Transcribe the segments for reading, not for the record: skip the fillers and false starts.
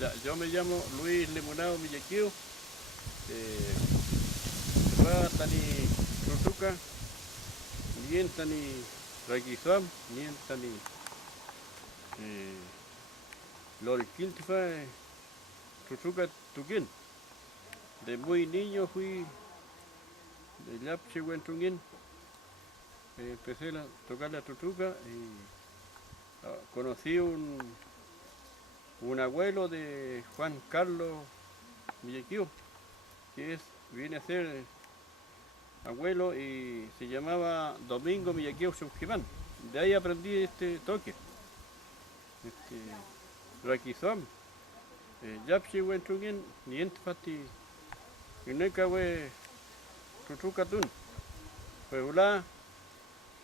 Ya, yo me llamo Luis Lemunado Millaquío, va tani Rutuca, nien tani Raquizam, nien tani Lorquiltifa, Rutuca Tuquín. De muy niño fui de Yapche Huentunguín, empecé a tocar la tutuca y conocí un abuelo de Juan Carlos Millaquío, viene a ser abuelo y se llamaba Domingo Millaquío Subjimán. De ahí aprendí este toque, Raquizam, Yapchi Huentunguín, Nientfati, Yunecawe Tutucatún, Puebla,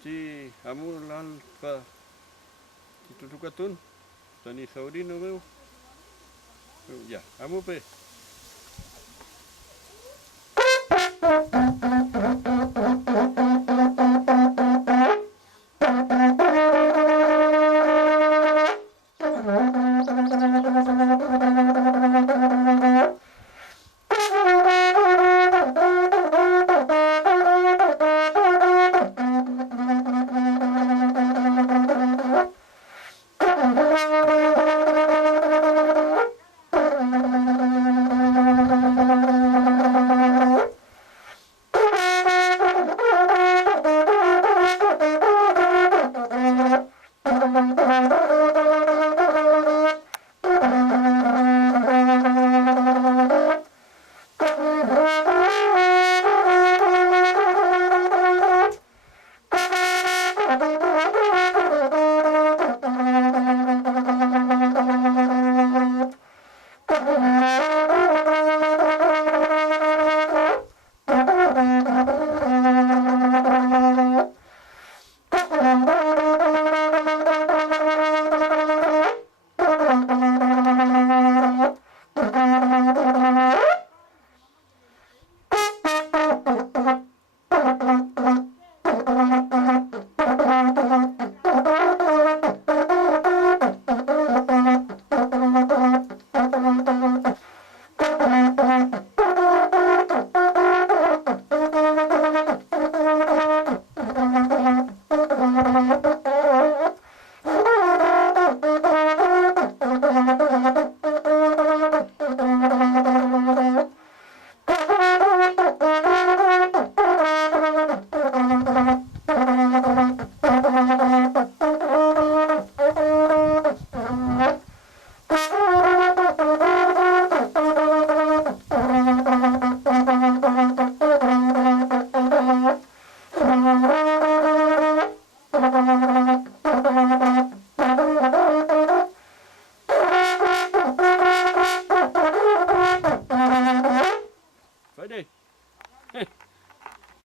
si Amulalfa, Tutucatún, Tani sobrino veo, ya, Amupe.